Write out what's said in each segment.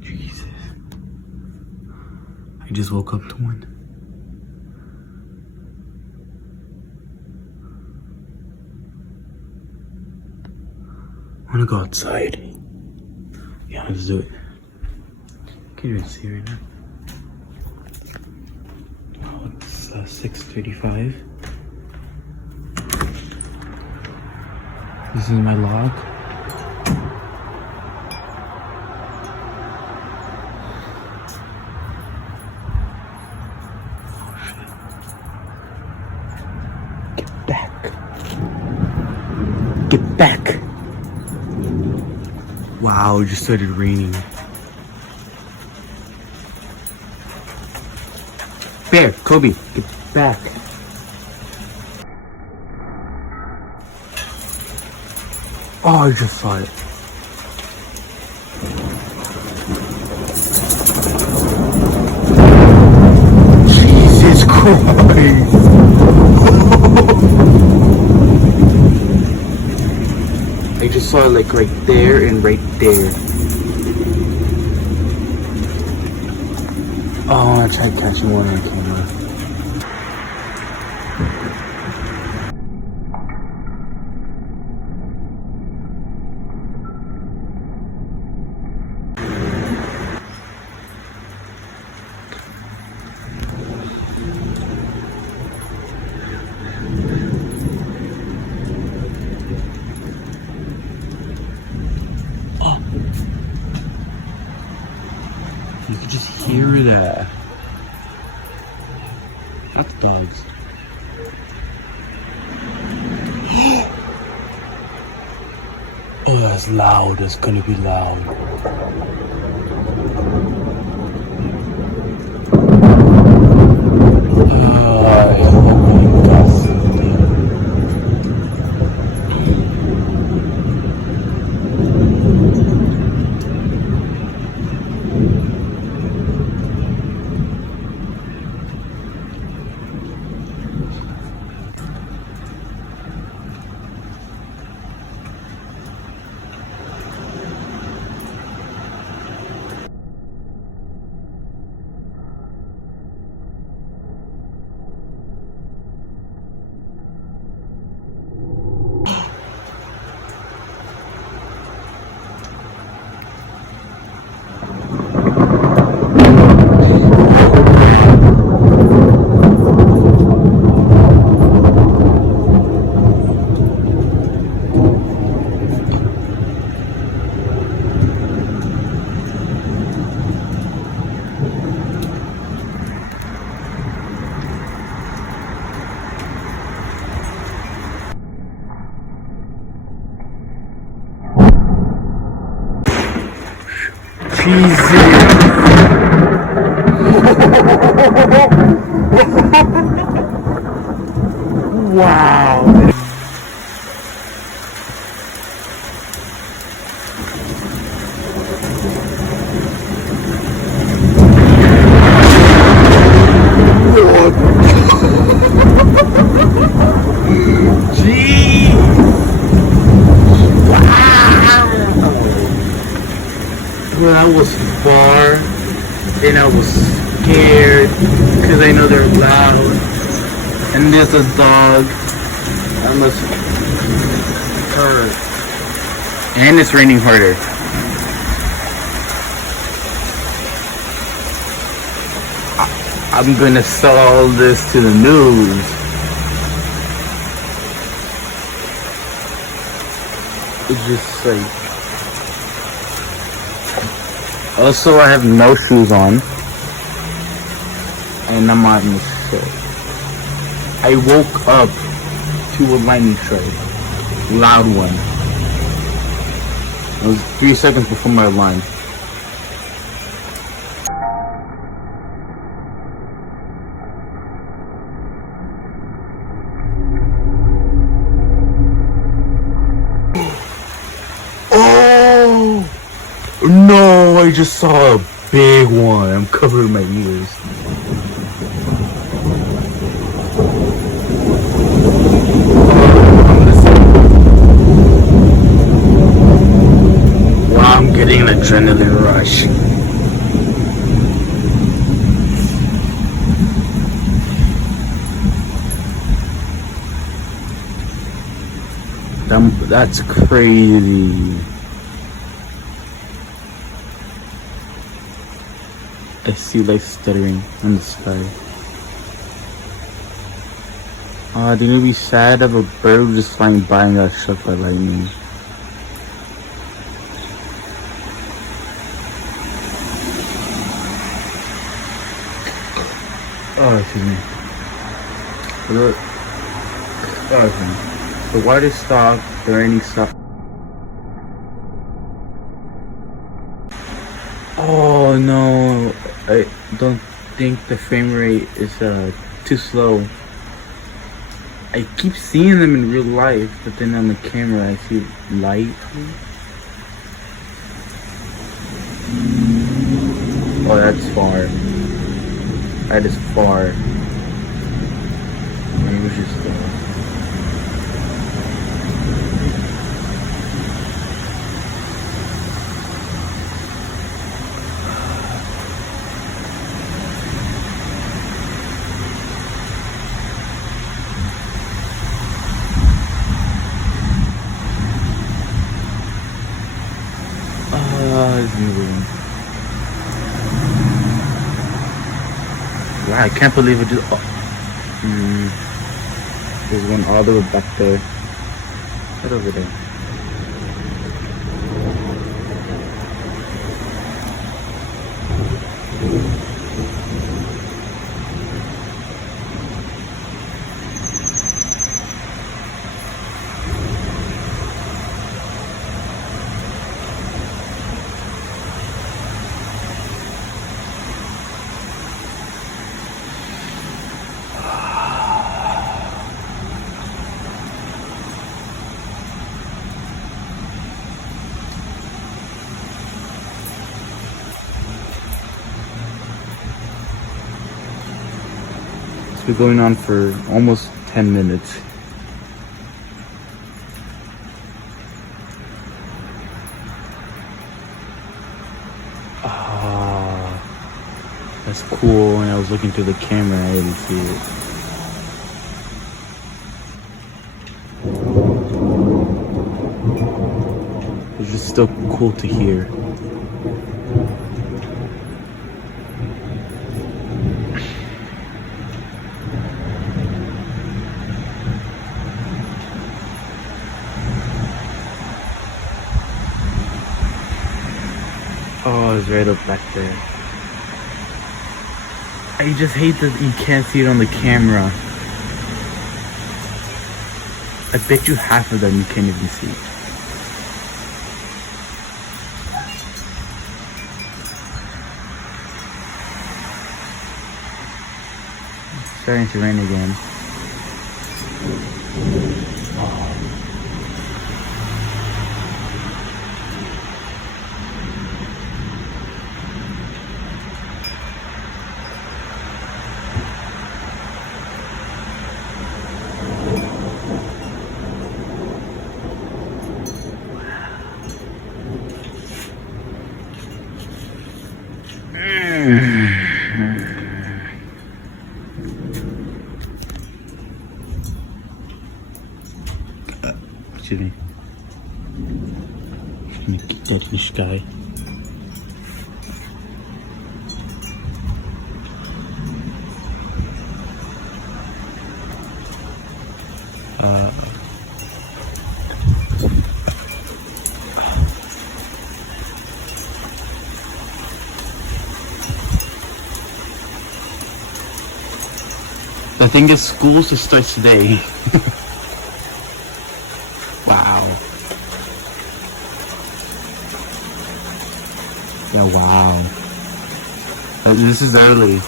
Jesus. I just woke up to one. I wanna go outside. Yeah, let's do it. Can't even see right now. Oh, it's 6:35. This is my log. Get back! Wow, it just started raining. Bear, Kobe, get back. Oh, I just saw it. Jesus Christ! I just saw it like right there and right there. Oh, I tried catching one on camera. You could just hear that. That's dogs. Oh, that's loud. That's gonna be loud. I hope it doesn't. Wow. Gee. Wow. Well, I was far and I was scared because I know they're loud. And there's a dog. I must hurt. And it's raining harder. I'm gonna sell this to the news. It's just like. Also, I have no shoes on. And I'm on the shit. I woke up to a lightning strike. Loud one. It was 3 seconds before my alarm. I just saw a big one. I'm covering my ears. Wow, I'm getting an adrenaline rush. That's crazy. I see light stuttering in the sky. They're gonna be sad of a bird just flying by and got struck by lightning. Oh, excuse me. Oh, excuse me. The water stopped, the raining stopped. Oh no, I don't think the frame rate is too slow. I keep seeing them in real life, but then on the camera I see light. Oh, that's far. That is far. Maybe it was just it's moving. Wow, I can't believe it just. Oh. There's one all the way back there. Right over there. It's been going on for almost 10 minutes. That's cool. When I was looking through the camera, I didn't see it. It's just still cool to hear. Oh, it's right up back there. I just hate that you can't see it on the camera. I bet you half of them you can't even see. It's starting to rain again. Excuse me. Let me keep that in the sky. I think it's school to start today. Wow. Yeah, wow. This is early.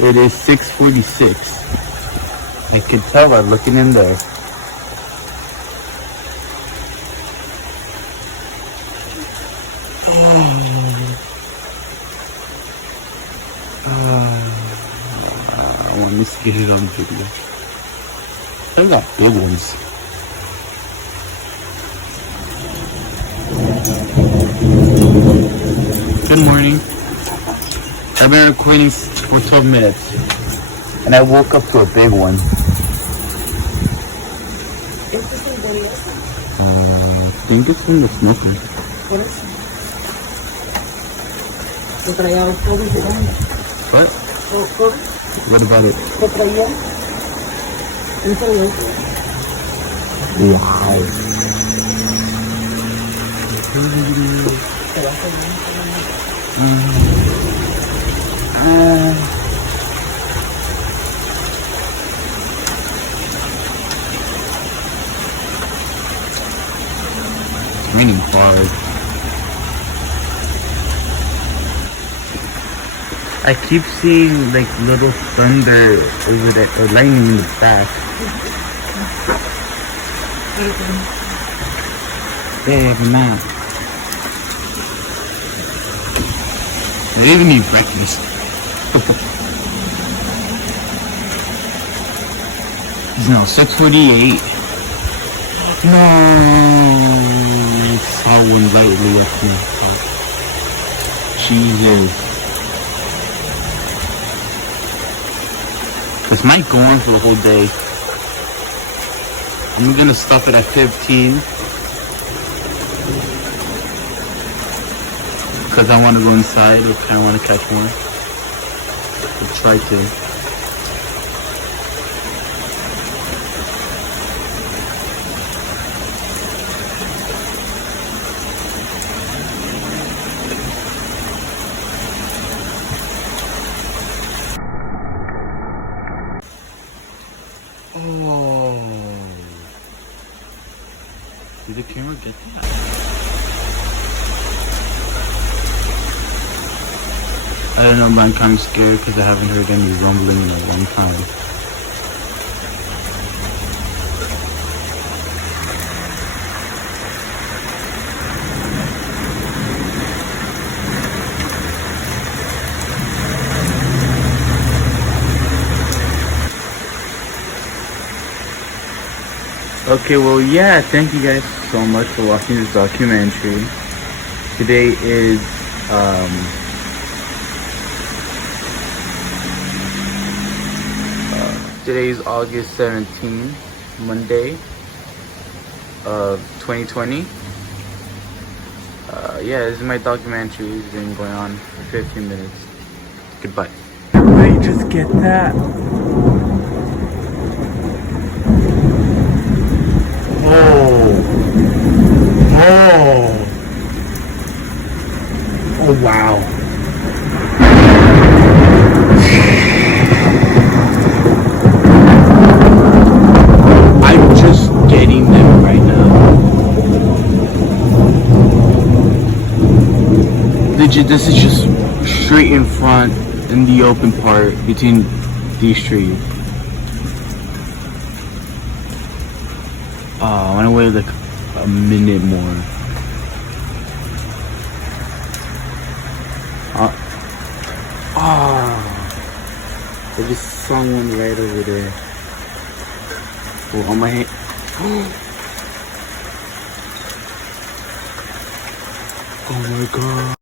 It is 6:46. I can tell by looking in there. I want to get it on video. They got big ones. Good morning. I've been recording for 12 minutes. And I woke up to a big one. I think it's in the smoker. What? What about it? Wow. It's raining hard. I keep seeing like little thunder or lightning in the back. They have a nap. They even need breakfast. It's now 6:48. No, I saw one lightly up here. Jesus. This might go on for the whole day. I'm gonna stop it at 15. Because I want to go inside if I want to catch more. I'll try to. Oh. Did the camera get that? I don't know, but I'm kind of scared because I haven't heard any rumbling in a long time. Okay, well, yeah, thank you guys so much for watching this documentary. Today is, today is August 17, Monday of 2020. Yeah, this is my documentary. It's been going on for 15 minutes. Goodbye. Everybody just get that. Oh wow. I'm just getting them right now. Legit, this is just straight in front in the open part between these trees. I want to wait like a minute more. I just saw one right over there. Oh, on my hand. Oh my god.